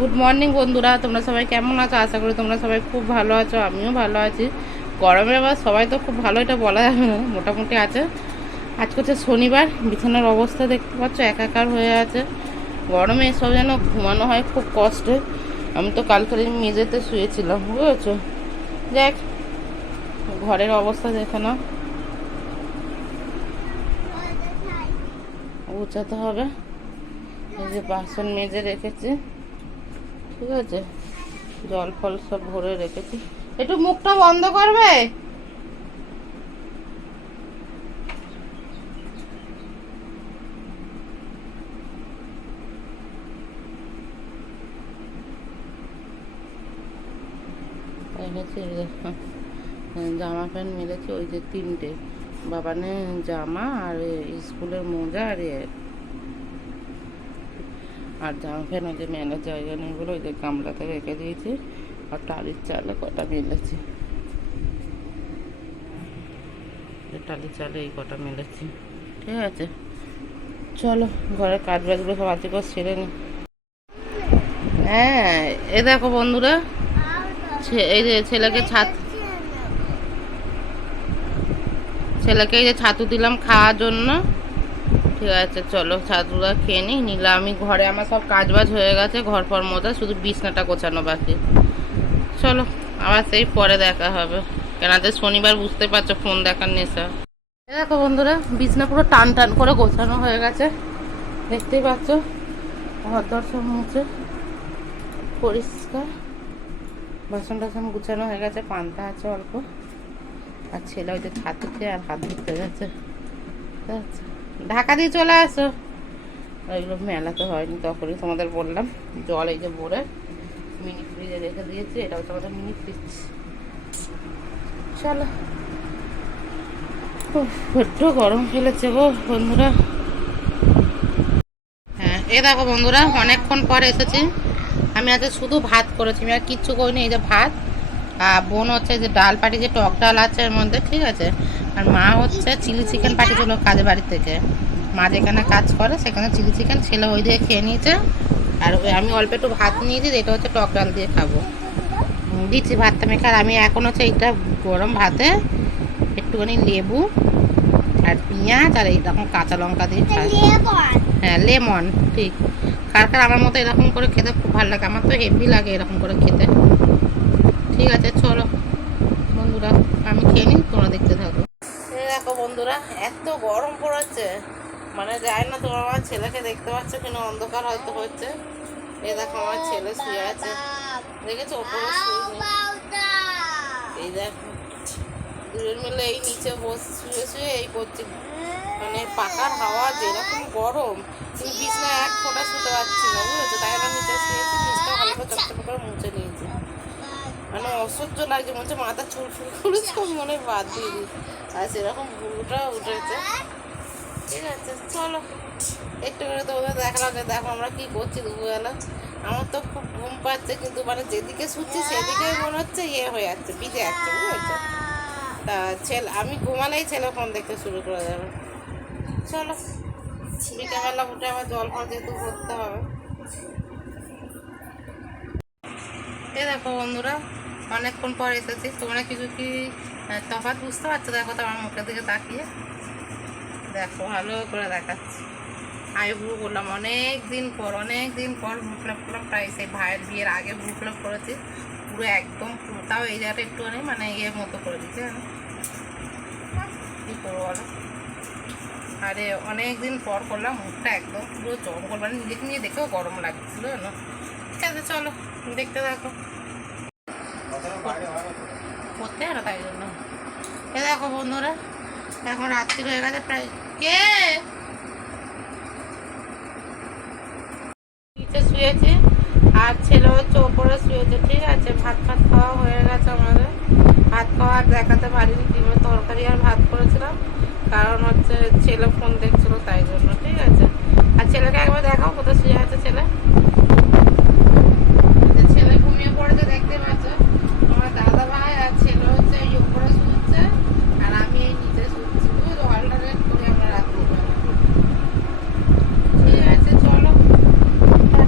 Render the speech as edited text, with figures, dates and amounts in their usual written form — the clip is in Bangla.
গুড মর্নিং বন্ধুরা, তোমরা সবাই কেমন আছো? আশা করি তোমরা সবাই খুব ভালো আছো, আমিও ভালো আছি। গরমে আবার সবাই তো খুব ভালো এটা বলা যাবে না, মোটামুটি আছে। আজকে হচ্ছে শনিবার, বিছানার অবস্থা দেখতে পাচ্ছ একাকার হয়ে আছে। গরমে এসব যেন ঘুমানো হয় খুব কষ্টে। আমি তো কালকে মেঝেতে শুয়েছিলাম, বুঝেছো? দেখ ঘরের অবস্থা দেখে না, গুছাতে হবে। এই যে বাসন মেজে রেখেছি, ঠিক আছে, জল ফল সব ভরে রেখেছি। একটু মুখটা বন্ধ করবে? জামা প্যান্ট মেলেছি, ওই যে 3টে বাবানে জামা আর স্কুলের মোজা আর জামা প্যান্ট ওই যে মেলার জায়গা নেই বলে ওই যে গামলাতে রেখে দিয়েছি। আর টালির চালে কটা মেলেছি, টালির চালে এই কটা মেলেছি, ঠিক আছে। চলো ঘরের কাজ বাজগুলো সব আজকে করে সেরে নি। হ্যাঁ, এ দেখো বন্ধুরা, এই যে ছেলেকে এই যে ছাতু দিলাম খাওয়ার জন্য, ঠিক আছে। চলো ছাতুটা খেয়ে নিলাম। আমি ঘরে আমার সব কাজ বাজ হয়ে গেছে, ঘর পর মোজা, শুধু বিছনাটা গোছানো বাকি। চলো আবার সেই পরে দেখা হবে, কেন আজ শনিবার, বুঝতে পারছো, ফোন দেখার নেশা। দেখো বন্ধুরা, বিছনা পুরো টান টান করে গোছানো হয়ে গেছে, দেখতেই পাচ্ছ। ঘর দর সব মুছে পরিষ্কার, বাসন টাসন গুছানো হয়ে গেছে, পান্তা আছে অল্প। আর ছেলে ওই যে ছাতুতে আর হাত ধুতে গেছে, ঢাকা দিয়ে চলে আসো। ওইগুলো মেলাতে হয়নি, তখনই তোমাদের বললাম। জল এই যে ভরে মিনি ফ্রিজে রেখে দিয়েছি, এটা হচ্ছে আমাদের মিনি ফ্রিজ। চলো, একটু গরম ফেলেছে গো বন্ধুরা। হ্যাঁ, এ দেখো বন্ধুরা, অনেকক্ষণ পর এসেছি। আমি আজকে শুধু ভাত করেছি, আমি আর কিচ্ছু করিনি। এই যে ভাত, আর বোন হচ্ছে যে ডাল পাঠিয়েছে, টক ডাল আছে এর মধ্যে, ঠিক আছে। আর মা হচ্ছে চিলি চিকেন পাঠিয়েছিল কাজের বাড়ি থেকে। মা যেখানে কাজ করে সেখানে চিলি চিকেন, ছেলে ওই দিয়ে খেয়ে নিয়েছে। আর আমি অল্প একটু ভাত নিয়েছি, এটা হচ্ছে টক ডাল দিয়ে খাবো। দিচ্ছি ভাতটা মেখে। আর আমি এখন হচ্ছে এইটা গরম ভাতে একটুখানি লেবু আর পেঁয়াজ আর এইরকম কাঁচা লঙ্কা দিয়ে খাই। হ্যাঁ, লেমন, ঠিক। কার কার আমার মতো এরকম করে খেতে খুব ভালো লাগে, আমার তো হেভি লাগে এরকম করে খেতে। ঠিক আছে চলো বন্ধুরা, আমি খেয়ে নিই, তোমরা দেখতে থাকো। দেখো বন্ধুরা, এত গরম পড়েছে, মানে যায় না। তোমার আমার ছেলেকে দেখতে পাচ্ছ কিনা, অন্ধকার হয়তো হচ্ছে। এই দেখো আমার ছেলে শুয়ে আছে, দেখেছো? ওপরে শুয়ে, এই দেখো দুজন মিলে এই নিচে বসে শুয়ে শুয়ে এই করছে। মানে পাকার হাওয়া যেরকম গরম, তুমি বিছনায় এক ফোঁটা শুতে পারছি না, বুঝেছো? তাই আমরা নিচে শুয়েছি, নিচটা ভালো করে চকচক করে মুছে নিয়েছি। মানে অসহ্য লাগছে, মনে হচ্ছে মাথা চুল ফুল করেছে, মনে বাদ দিয়ে দিই। আর সেরকম ভুলটা উঠেছে, ঠিক আছে। চলো একটু করে তোমাদের দেখালাম যে দেখো আমরা কি করছি দুপুরবেলা। আমার তো খুব ঘুম পাচ্ছে, কিন্তু মানে যেদিকে শুচ্ছি সেদিকে মনে হচ্ছে ইয়ে হয়ে যাচ্ছে, ভিজে যাচ্ছে, বুঝেছো? তা আমি ঘুমালেই ছেলে ফোন দেখতে শুরু করে দেবে। চলো বিকেলবেলা উঠে আবার জল ফল যেহেতু করতে হবে। এ দেখো বন্ধুরা, অনেকক্ষণ পর এসেছি। তোমরা কিছু কি তফাৎ বুঝতে পারছো? দেখো তো আমার মুখের দিকে তাকিয়ে দেখো, ভালো করে দেখাচ্ছি। আইব্রু করলাম অনেক দিন পর ভুকলাপ করলাম, প্রায় সেই ভাইয়ের বিয়ের আগে ভুকলাপ করেছি পুরো একদম। তাও এই জায়গাটা একটুখানি মানে ইয়ের মতো করে দিচ্ছে, কী করবো বলো। আরে অনেক দিন পর করলাম, মুখটা একদম পুরো জঙ্গল, মানে নিজেকে নিয়ে দেখেও গরম লাগছিল জানো। ঠিক আছে চলো দেখতে থাকো, করতে না তাই জন্য। এ দেখো বন্ধুরা, এখন রাত্রি হয়ে গেছে প্রায়। কে নিচে শুয়েছে আর ছেলে হচ্ছে ওপরে শুয়েছে, ঠিক আছে। ভাত খাওয়া হয়ে গেছে আমাদের। ভাত খাওয়া আর দেখাতে পারিনি, ডিমের তরকারি আর ভাত করেছিলাম, কারণ হচ্ছে ছেলে ফোন দেখছিল তাই জন্য, ঠিক আছে। আর ছেলেকে একবার দেখাও কোথায় শুয়ে আছে ছেলে।